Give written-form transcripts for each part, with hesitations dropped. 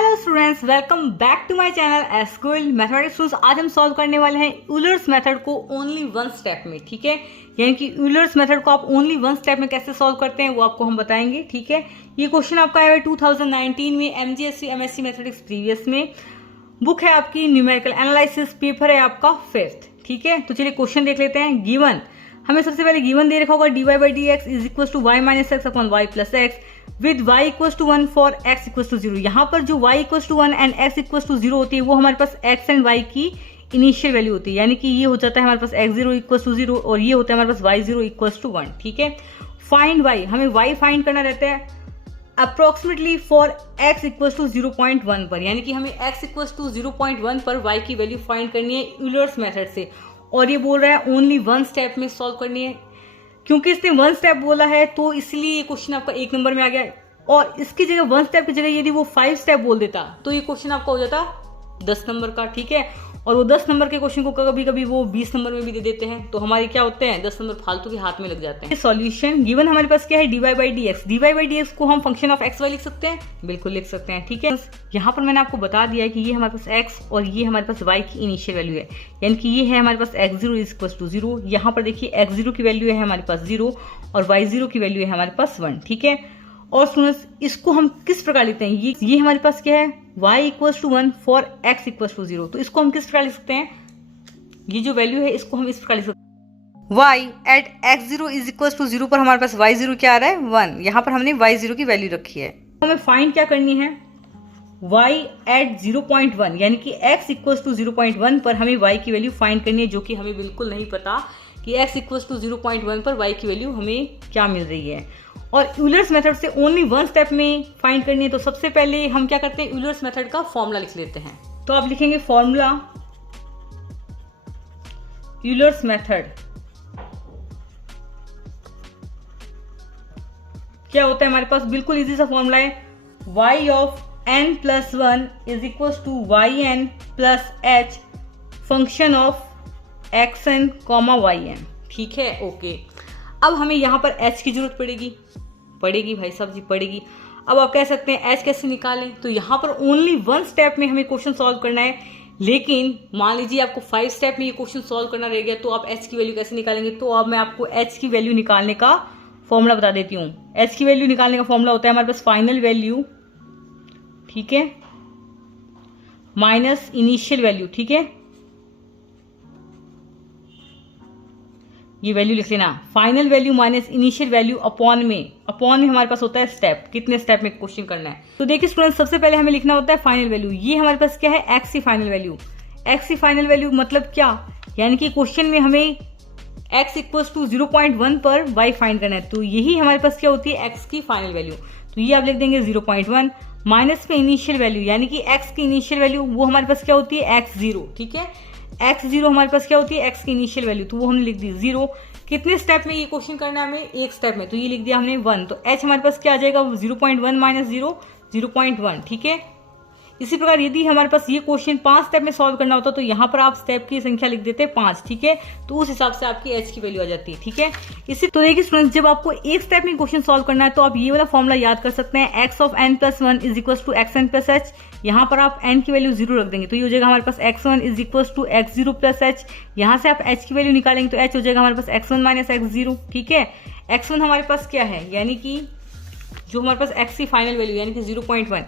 Hello students, welcome back to my channel SQL mathematics tools. आज हम solve करने वाले हैं यूलर्स मेथड को ओनली वन स्टेप में। ठीक है, यानी कि यूलर्स मेथड को आप ओनली वन स्टेप में कैसे सॉल्व करते हैं वो आपको हम बताएंगे। ठीक है, ये क्वेश्चन आपका आया है 2019 में एमजीएससी एमएससी मैथमेटिक्स प्रीवियस में। बुक है आपकी न्यूमेरिकल एनालिसिस, पेपर है आपका 5th। ठीक है, तो चलिए क्वेश्चन देख लेते हैं। गिवन हमें सबसे पहले गिवन दे रखा होगा dy by dx is equal to y minus x upon y plus x with y equal to 1 for x equal to 0। यहाँ पर जो y equal to 1 and x equal to 0 होती है वो हमारे पास x एंड y की initial value होती है, यानी कि ये हो जाता है हमारे पास x0 इक्वल टू 0 और ये होता है हमारे पास y0 इक्वल टू 1। ठीक है, फाइंड y, हमें y फाइंड करना रहता है approximately for x equal to 0.1 पर, यानी कि हमें x इक्वल टू 0.1 पर y की वैल्यू फाइंड करनी है यूलर्स मेथड से। और ये बोल रहा है ओनली वन स्टेप में सॉल्व करनी है। क्योंकि इसने वन स्टेप बोला है तो इसलिए ये क्वेश्चन आपका 1 नंबर में आ गया। और इसकी जगह वन स्टेप की जगह यदि वो 5 स्टेप बोल देता तो ये क्वेश्चन आपका हो जाता 10 नंबर का। ठीक है, और वो 10 नंबर के क्वेश्चन को कभी कभी वो 20 नंबर में भी दे देते हैं, तो हमारे क्या होते हैं 10 नंबर फालतू के हाथ में लग जाते हैं। सॉल्यूशन गिवन हमारे पास क्या है dy by dx। dy by dx को हम फंक्शन ऑफ एक्स वाई लिख सकते हैं, बिल्कुल लिख सकते हैं। ठीक है, यहाँ पर मैंने आपको बता दिया है कि ये हमारे पास x और ये हमारे पास y की इनिशियल वैल्यू है, यानी कि ये है हमारे पास x0 इज इक्वल टू 0। यहाँ पर देखिए x0 की वैल्यू है हमारे पास 0 और y0 की वैल्यू है हमारे पास 1। ठीक है, और स्टूडेंट्स इसको हम किस प्रकार लिखते हैं, ये हमारे पास क्या है y equal to 1 for x equal to 0। तो इसको हम किस प्रकार लिख सकते हैं, ये जो वैल्यू है इसको हम इस प्रकार लिख सकते हैं y at x0 is equal to 0 पर हमारे पास y0 क्या आ रहा है 1। यहाँ पर हमने y0 की वैल्यू रखी है। हमें फाइंड क्या करनी है y एट 0.1, यानी कि x इक्वल टू 0.1 पर हमें y की वैल्यू फाइंड करनी है, जो कि हमें बिल्कुल नहीं पता कि x इक्वल टू 0.1 पर y की वैल्यू हमें क्या मिल रही है। और यूलर्स मेथड से ओनली वन स्टेप में फाइंड करनी है। तो सबसे पहले हम क्या करते हैं, यूलर्स मेथड का फॉर्मूला लिख लेते हैं। तो आप लिखेंगे फॉर्मूला यूलर्स मेथड क्या होता है हमारे पास, बिल्कुल इजी सा फॉर्मूला है y of n plus 1 is equal to y n plus h function of x n comma y n. ठीक है, ओके। अब हमें यहाँ पर h की जरूरत पड़ेगी भाई साहब जी, पड़ेगी। अब आप कह सकते हैं h कैसे निकालें, तो यहाँ पर ओनली वन स्टेप में हमें क्वेश्चन सॉल्व करना है। लेकिन मान लीजिए आपको 5 स्टेप में ये क्वेश्चन सॉल्व करना रह गया, तो आप h की वैल्यू कैसे निकालेंगे। तो अब मैं आपको h की वैल्यू निकालने का फॉर्मूला बता देती हूँ। h की वैल्यू निकालने का फॉर्मूला होता है हमारे पास फाइनल वैल्यू, ठीक है, माइनस इनिशियल वैल्यू। ठीक है, ये वैल्यू लिख लेना, final value minus initial value upon में हमारे पास होता है स्टेप, कितने स्टेप में क्वेश्चन करना है। तो देखिए स्टूडेंट, सबसे पहले हमें लिखना होता है फाइनल वैल्यू। ये हमारे पास क्या है x की फाइनल वैल्यू। x की फाइनल वैल्यू मतलब क्या, यानी कि क्वेश्चन में हमें x इक्वल टू 0.1 पर y फाइंड करना है, तो यही हमारे पास क्या होती है x की फाइनल वैल्यू। तो ये आप लिख देंगे 0.1 माइनस में इनिशियल वैल्यू, यानी कि x की इनिशियल वैल्यू वो हमारे पास क्या होती है x0। ठीक है, x0 हमारे पास क्या होती है x की इनिशियल वैल्यू, तो वो हमने लिख दी 0। कितने स्टेप में ये क्वेश्चन करना है हमें, एक स्टेप में, तो ये लिख दिया हमने 1। तो h हमारे पास क्या आ जाएगा 0.1 माइनस 0 0.1। ठीक है, इसी प्रकार यदि हमारे पास ये क्वेश्चन 5 स्टेप में सॉल्व करना होता तो यहाँ पर आप स्टेप की संख्या लिख देते 5। ठीक है, तो उस हिसाब से आपकी h की वैल्यू आ जाती है। ठीक है, इसी तो देखिए स्टूडेंट्स, जब आपको एक स्टेप में क्वेश्चन सॉल्व करना है तो आप ये वाला फॉर्मूला याद कर सकते हैं, x of n plus 1 is equal to x n plus h. यहाँ पर आप n की वैल्यू 0 रख देंगे, तो ये हो जाएगा हमारे पास x1 is equal to x0 plus h. यहाँ से आप h की वैल्यू निकालेंगे तो h हो जाएगा हमारे पास x1 माइनस x0। ठीक है, x1 हमारे पास क्या है, यानी कि जो हमारे पास x की फाइनल वैल्यू यानी कि 0.1,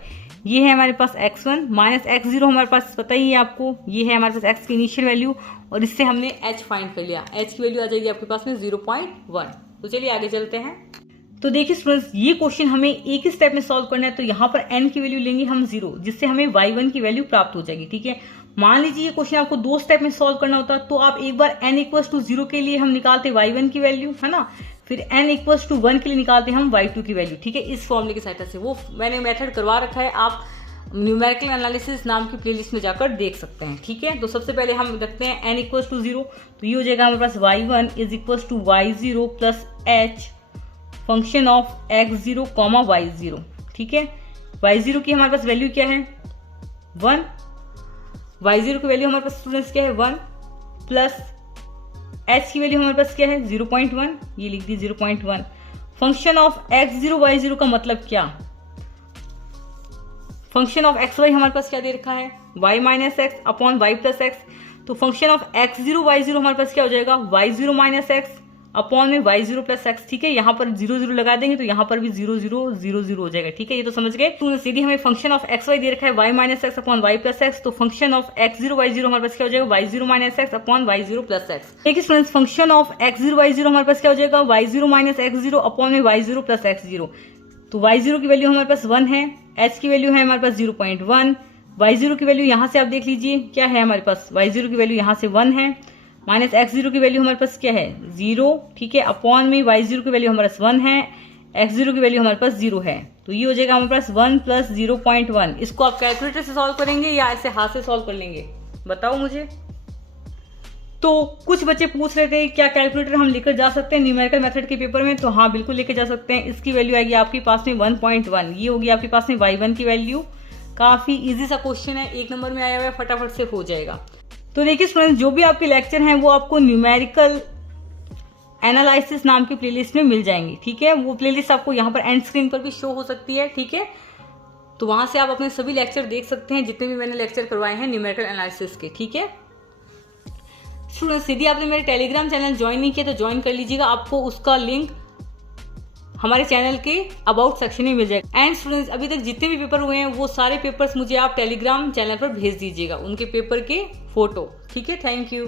ये है हमारे पास x1 माइनस x0 हमारे पास पता ही है आपको, ये है हमारे पास x की इनिशियल वैल्यू, और इससे हमने h फाइंड कर लिया। h की वैल्यू आ जाएगी आपके पास में 0.1। तो चलिए आगे चलते हैं। तो देखिए स्टूडेंट्स, ये क्वेश्चन हमें एक ही स्टेप में सॉल्व करना है, तो यहाँ पर n की वैल्यू लेंगे हम 0, जिससे हमें y1 की वैल्यू प्राप्त हो जाएगी। ठीक है, मान लीजिए ये क्वेश्चन आपको 2 स्टेप में सॉल्व करना होता तो आप एक बार n इक्वल टू 0 के लिए हम निकालते y1 की वैल्यू, है ना, फिर n इक्वल टू 1 के लिए निकालते हम y2 की वैल्यू। ठीक है, इस फॉर्मूले की सहायता से, वो मैंने मेथड करवा रखा है, आप न्यूमेरिकल एनालिसिस नाम की प्लेलिस्ट में जाकर देख सकते हैं। ठीक है, तो सबसे पहले हम रखते हैं n इक्वल टू 0, तो ये हो जाएगा हमारे पास y1 is equal to y0 plus h function of x0 comma y0। ठीक है, y0 की हमारे पास वैल्यू क्या है 1, y0 की वैल्यू हमारे पास स्टूडेंट्स क्या है 1, प्लस h की वैल्यू हमारे पास क्या है 0.1, ये लिख दी 0.1। फंक्शन ऑफ x0 y0 का मतलब क्या, फंक्शन ऑफ एक्स वाई हमारे पास क्या दे रखा है, y minus x upon y plus x. तो फंक्शन ऑफ x0 y0 हमारे पास क्या हो जाएगा, y0 माइनस एक्स अपॉन में y0 प्लस एक्स। ठीक है, यहाँ पर 0 0 लगा देंगे तो यहाँ पर भी 0 0 0 0 हो जाएगा। ठीक है, ये तो समझ गए। तो सीधी हमें फंक्शन ऑफ एक्स वाई दे रखा है y minus x upon y plus x. तो फंक्शन ऑफ x0 y0 हमारे पास क्या हो जाएगा, y0 minus x upon y0 plus x. देखिए students, function of x0 y0 हमारे पास क्या हो जाएगा, y0 माइनस x0 अपॉन में y0 प्लस x0। तो y0 की वैल्यू हमारे पास 1 है, h की वैल्यू है हमारे पास 0.1, y0 की वैल्यू यहाँ से आप देख लीजिए क्या है हमारे पास, y0 की वैल्यू यहाँ से 1 है, माइनस x0 की वैल्यू हमारे पास क्या है 0। ठीक है, अपॉन में y0 की वैल्यू हमारे पास 1 है, x0 की वैल्यू हमारे पास 0 है। तो ये हो जाएगा हमारे पास 1 प्लस 0.1। इसको आप कैलकुलेटर से सॉल्व करेंगे या ऐसे हाथ से सॉल्व कर लेंगे, बताओ मुझे। तो कुछ बच्चे पूछ रहे थे क्या कैलकुलेटर हम लेकर जा सकते हैं न्यूमेरिकल मेथड के पेपर में, तो हाँ बिल्कुल लेकर जा सकते हैं। इसकी वैल्यू आएगी आपके पास में 1.1, ये होगी आपके पास में y1 की वैल्यू। काफी इजी सा क्वेश्चन है, 1 नंबर में आया हुआ है, फटाफट से हो जाएगा। तो देखिए स्टूडेंट्स, जो भी आपके लेक्चर हैं वो आपको न्यूमेरिकल एनालिसिस नाम की प्लेलिस्ट में मिल जाएंगी। ठीक है, वो प्लेलिस्ट आपको यहाँ पर एंड स्क्रीन पर भी शो हो सकती है। ठीक है, तो वहां से आप अपने सभी लेक्चर देख सकते हैं जितने भी मैंने लेक्चर करवाए हैं न्यूमेरिकल एनालिसिस के। ठीक है स्टूडेंट्स, यदि आपने मेरे टेलीग्राम चैनल ज्वाइन नहीं किया तो ज्वाइन कर लीजिएगा, आपको उसका लिंक हमारे चैनल के अबाउट सेक्शन में मिल जाएगा। एंड स्टूडेंट्स, अभी तक जितने भी पेपर हुए हैं वो सारे पेपर्स मुझे आप टेलीग्राम चैनल पर भेज दीजिएगा, उनके पेपर के फोटो। ठीक है, थैंक यू।